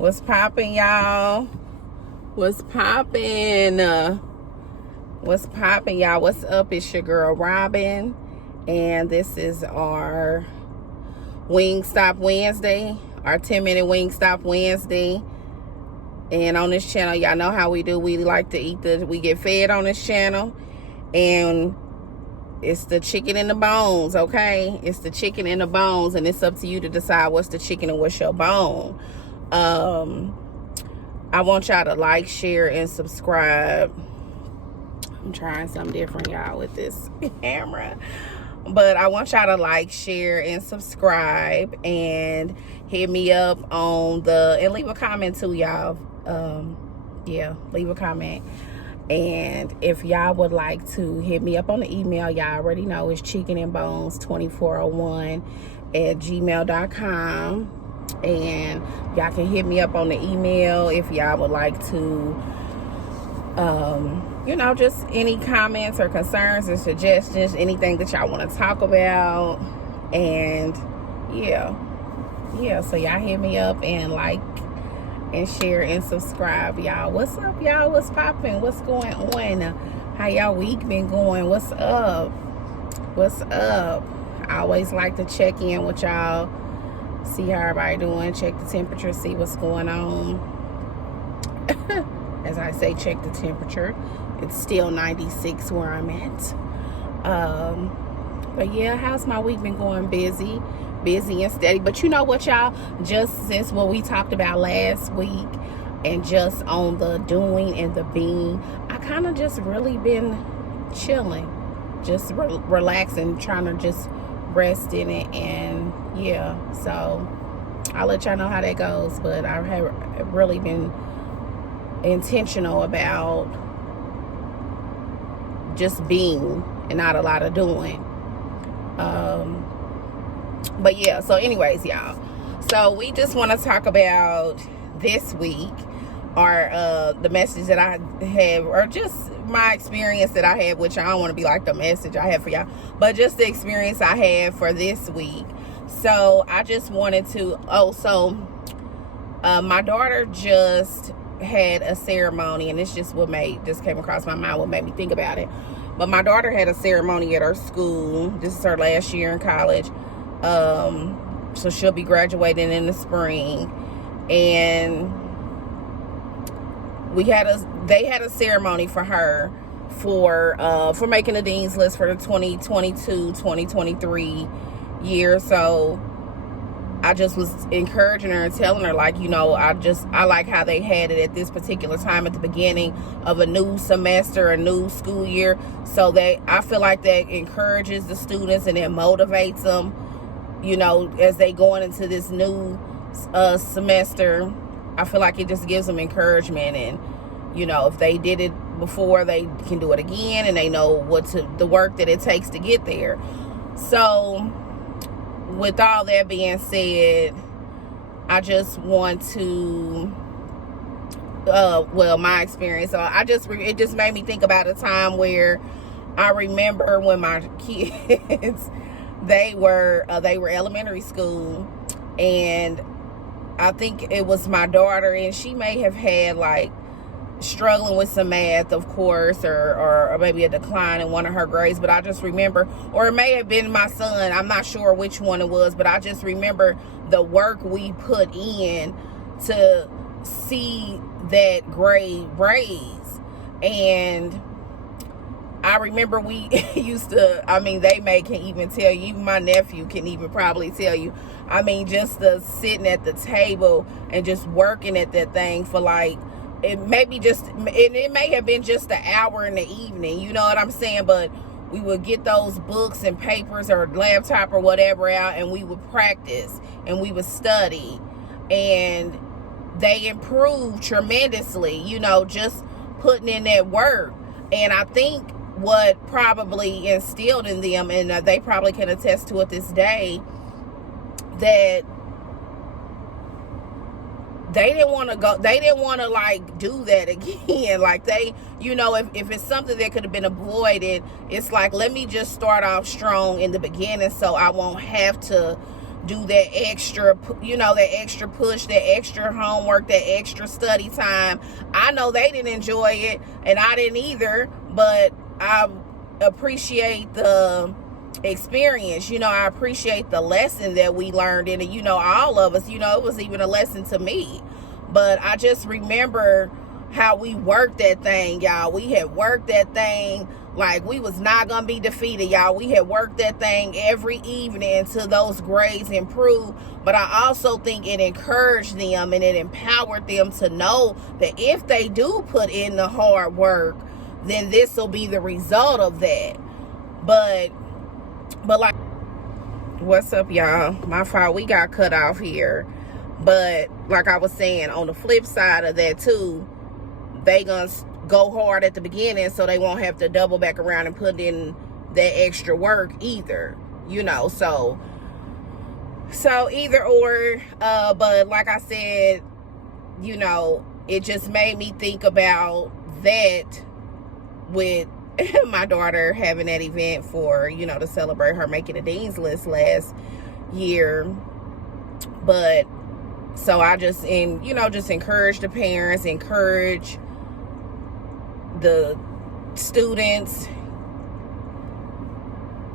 What's poppin', y'all? What's poppin'? What's poppin', y'all? What's up? It's your girl Robin, and this is our Wingstop Wednesday, our 10-minute Wingstop Wednesday. And on this channel, y'all know how we do. We like to eat we get fed on this channel, and it's the chicken and the bones, okay? It's the chicken and the bones, and it's up to you to decide what's the chicken and what's your bone. I want y'all to like, share, and subscribe. I'm trying something different, y'all, with this camera. But I want y'all to like, share, and subscribe, and hit me up on and leave a comment too, y'all. Yeah, leave a comment. And if y'all would like to hit me up on the email, y'all already know it's chickenandbones2401@gmail.com. And y'all can hit me up on the email if y'all would like to, just any comments or concerns or suggestions, anything that y'all want to talk about. And yeah, so y'all hit me up and like and share and subscribe, y'all. What's up, y'all? What's popping? What's going on? How y'all week been going? What's up? I always like to check in with y'all, see how everybody doing, check the temperature, see what's going on. As I say, check the temperature. It's still 96 where I'm at. But yeah, how's my week been going? Busy and steady. But you know what, y'all? Just since what we talked about last week, and just on the doing and the being, I kind of just really been chilling, just relaxing, trying to just rest in it. And yeah, so I'll let y'all know how that goes. But I have really been intentional about just being and not a lot of doing. But yeah, so anyways, y'all, so we just want to talk about this week, or the message that I have, or just my experience that I had, which I don't want to be like the message I have for y'all, but just the experience I had for this week. So I just wanted to, my daughter just had a ceremony, and it's just just came across my mind, what made me think about it. But my daughter had a ceremony at her school. This is her last year in college. So she'll be graduating in the spring. And they had a ceremony for her for making the dean's list for the 2022-2023 year. So I just was encouraging her and telling her, like, I like how they had it at this particular time at the beginning of a new semester, a new school year. So I feel like that encourages the students and it motivates them, as they going into this new semester. I feel like it just gives them encouragement. And, if they did it before, they can do it again, and they know the work that it takes to get there. So with all that being said, I just want to, my experience. So it just made me think about a time where I remember when my kids, they were elementary school, and I think it was my daughter, and she may have had struggling with some math, of course, or maybe a decline in one of her grades. But I just remember, or it may have been my son, I'm not sure which one it was, but I just remember the work we put in to see that grade raise. And I remember we used to, they can even tell you, even my nephew can even probably tell you, just sitting at the table and just working at that thing for it may have been just an hour in the evening, you know what I'm saying? But we would get those books and papers or laptop or whatever out, and we would practice and we would study, and they improved tremendously, just putting in that work. And I think what probably instilled in them, and they probably can attest to it this day, that they didn't want to do that again. If it's something that could have been avoided, it's let me just start off strong in the beginning, so I won't have to do that extra, that extra push, that extra homework, that extra study time. I know they didn't enjoy it, and I didn't either, but I appreciate the experience. I appreciate the lesson that we learned in it. All of us, it was even a lesson to me. But I just remember how we worked that thing, y'all. We had worked that thing like we was not gonna be defeated, y'all. We had worked that thing every evening until those grades improved. But I also think it encouraged them and it empowered them to know that if they do put in the hard work, then this will be the result of that. But like, what's up, y'all? My fault, we got cut off here. But like I was saying, on the flip side of that too, they gonna go hard at the beginning so they won't have to double back around and put in that extra work either, so either or. But like I said, it just made me think about that with my daughter having that event for, to celebrate her making the Dean's List last year. But so I just, just encourage the parents, encourage the students,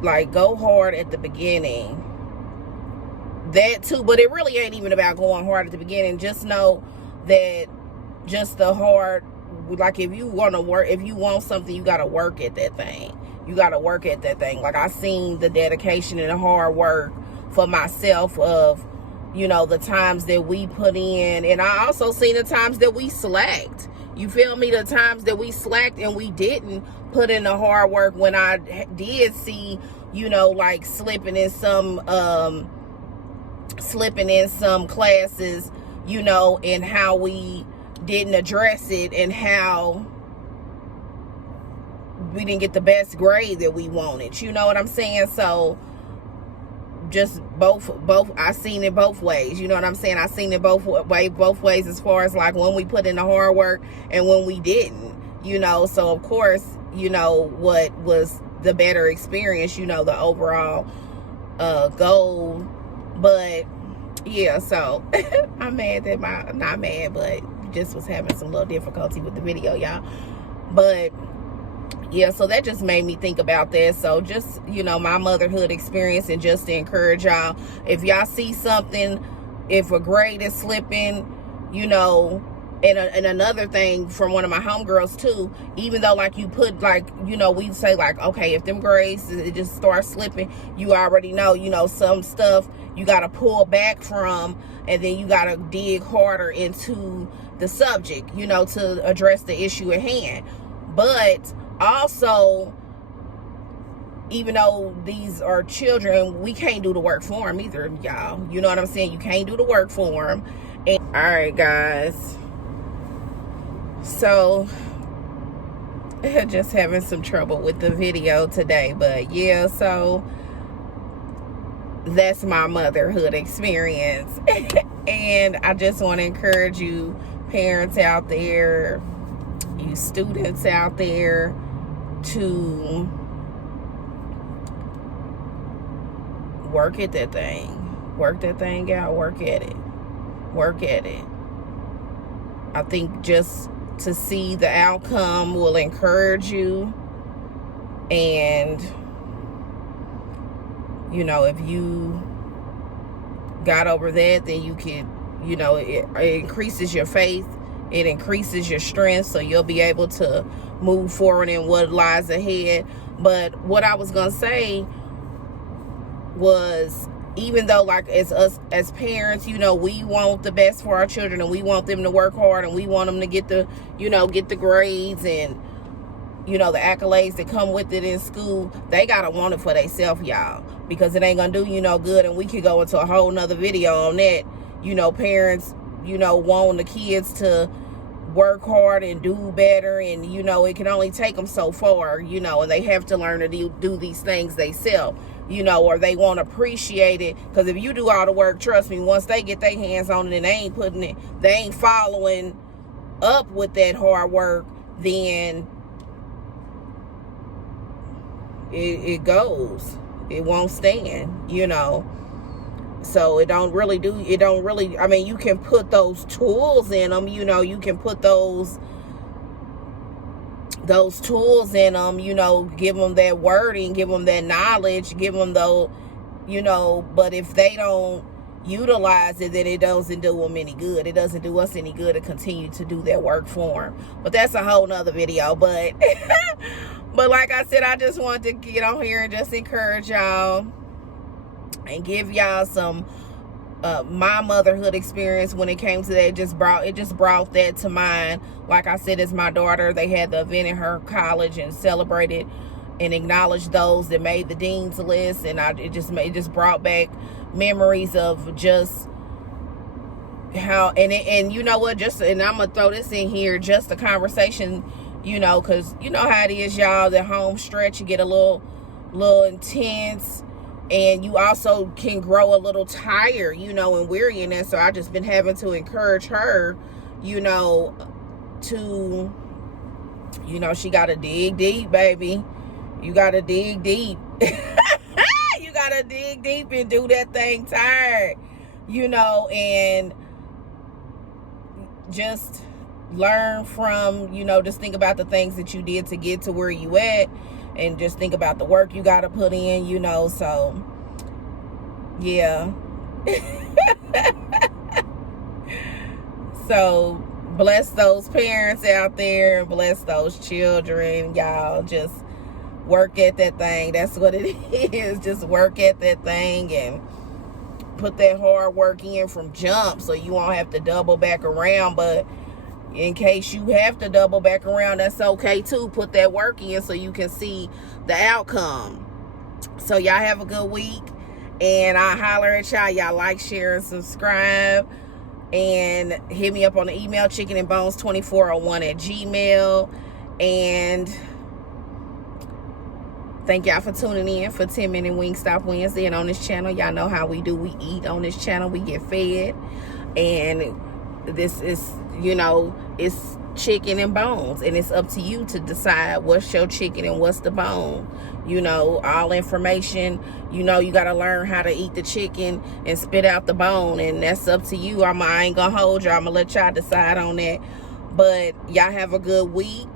like, go hard at the beginning. That too, but it really ain't even about going hard at the beginning. Just know that just the hard, like, if you want to work, if you want something, you got to work at that thing. You got to work at that thing. Like, I seen the dedication and the hard work for myself of, the times that we put in. And I also seen the times that we slacked. You feel me? The times that we slacked and we didn't put in the hard work, when I did see, like slipping in some classes, and how we didn't address it and how we didn't get the best grade that we wanted. You know what I'm saying? So just both I seen it both ways. You know what I'm saying? I seen it both ways, as far as like when we put in the hard work and when we didn't, so of course, what was the better experience, the overall goal. But yeah, so I'm mad that not mad, but just was having some little difficulty with the video, y'all. But yeah, so that just made me think about that. So just, my motherhood experience, and just to encourage y'all, if y'all see something, if a grade is slipping, and another thing from one of my homegirls too, even though like you put like, we say like, okay, if them grades, it just starts slipping, you already know, some stuff you got to pull back from, and then you got to dig harder into the subject, to address the issue at hand. But also, even though these are children, we can't do the work for them either, y'all. You know what I'm saying? You can't do the work for them. And, all right, guys. So, just having some trouble with the video today. But, yeah, so that's my motherhood experience. And I just want to encourage you, parents out there, you students out there, to work at that thing. Work that thing out. Work at it. Work at it. I think just to see the outcome will encourage you. And, if you got over that, then you could, it increases your faith. It increases your strength, so you'll be able to move forward in what lies ahead. But what I was going to say was, even though like as us as parents, we want the best for our children, and we want them to work hard, and we want them to get the, get the grades and, the accolades that come with it in school, they got to want it for themselves, y'all, because it ain't going to do you no good. And we could go into a whole nother video on that, parents, want the kids to work hard and do better, and it can only take them so far, and they have to learn to do these things themselves, or they won't appreciate it. Because if you do all the work, trust me, once they get their hands on it and they ain't following up with that hard work, then it goes, it won't stand, So it don't really, I mean, you can put those tools in them, you know, you can put those tools in them, you know, give them that wording, give them that knowledge, give them the, you know, but if they don't utilize it, then it doesn't do them any good. It doesn't do us any good to continue to do that work for them. But that's a whole nother video. But but like I said, I just wanted to get on here and just encourage y'all and give y'all some my motherhood experience when it came to that. It just brought that to mind. Like I said, it's my daughter. They had the event in her college and celebrated and acknowledged those that made the dean's list, and it just brought back memories of just how, and you know what, and I'm gonna throw this in here, just a conversation, you know, because you know how it is, y'all, the home stretch, you get a little intense, and you also can grow a little tired, you know, and weariness. So I just been having to encourage her, you know, to, you know, she gotta dig deep, baby. You gotta dig deep. You gotta dig deep and do that thing tired, you know, and just learn from, you know, just think about the things that you did to get to where you at, and just think about the work you gotta put in, you know. So yeah. So bless those parents out there and bless those children, y'all. Just work at that thing. That's what it is. Just work at that thing and put that hard work in from jump, so you won't have to double back around. But in case you have to double back around, that's okay too. Put that work in so you can see the outcome. So y'all have a good week, and I'll holler at y'all. Y'all like, share, and subscribe, and hit me up on the email, chickenandbones2401@gmail. And thank y'all for tuning in for 10-minute Wingstop Wednesday. And on this channel, y'all know how we do. We eat on this channel. We get fed. And this is, you know, it's chicken and bones. And it's up to you to decide what's your chicken and what's the bone. You know, all information. You know, you got to learn how to eat the chicken and spit out the bone. And that's up to you. I ain't going to hold you. I'm going to let y'all decide on that. But y'all have a good week.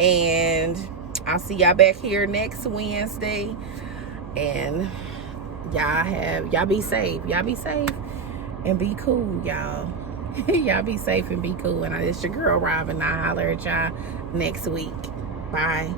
And I'll see y'all back here next Wednesday. And y'all be safe. Y'all be safe and be cool, y'all. Y'all be safe and be cool. And it's your girl Robin. I'll holler at y'all next week. Bye.